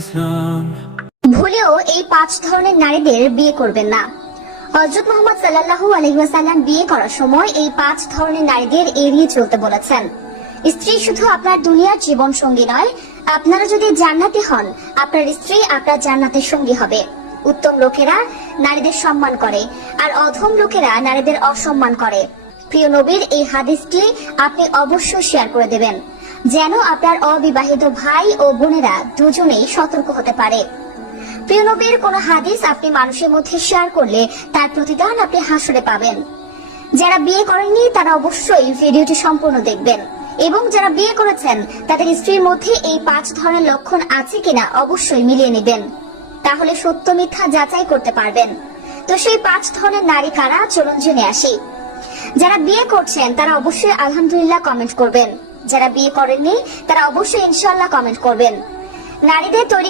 Islam. ভুলেও এই 5 ধরনের নারীদের বিয়ে করবেন না। হযরত মুহাম্মদ সাল্লাল্লাহু আলাইহি ওয়াসাল্লাম বিয়ে করার সময় এই 5 ধরনের নারীদের এড়িয়ে চলতে বলেছেন। স্ত্রী শুধু আপনার দুনিয়ার জীবন সঙ্গী নয়, আপনারা যদি জান্নাতি হন, আপনার স্ত্রী আপনার জান্নাতের সঙ্গী হবে। উত্তম লোকেরা নারীদের সম্মান করে, আর অধম লোকেরা নারীদের অসম্মান করে। প্রিয় নবীর এই হাদিসটি আপনি অবশ্যই শেয়ার করে দেবেন, যেন আপনার অবিবাহিত ভাই ও বোনেরা দুজনেই সতর্ক হতে পারে। প্রিয় নবীর কোন হাদিস আপনি মানুষের মধ্যে শেয়ার করলে তার প্রতিদান আপনি হাসরে পাবেন। যারা বিয়ে করেননি তারা অবশ্যই ভিডিওটি সম্পূর্ণ দেখবেন, এবং যারা বিয়ে করেছেন তাদের স্ত্রীর মধ্যে এই 5 ধরনের লক্ষণ আছে কিনা অবশ্যই মিলিয়ে নেবেন, তাহলে সত্য মিথ্যা যাচাই করতে পারবেন। তো সেই 5 ধরনের নারী কারা, চলুন জেনে আসি। যারা বিয়ে করছেন তারা অবশ্যই আলহামদুলিল্লাহ কমেন্ট করবেন, যারা বিয়ে করেননি তারা অবশ্যই ইনশাআল্লাহ কমেন্ট করবেন। নারীদের তৈরি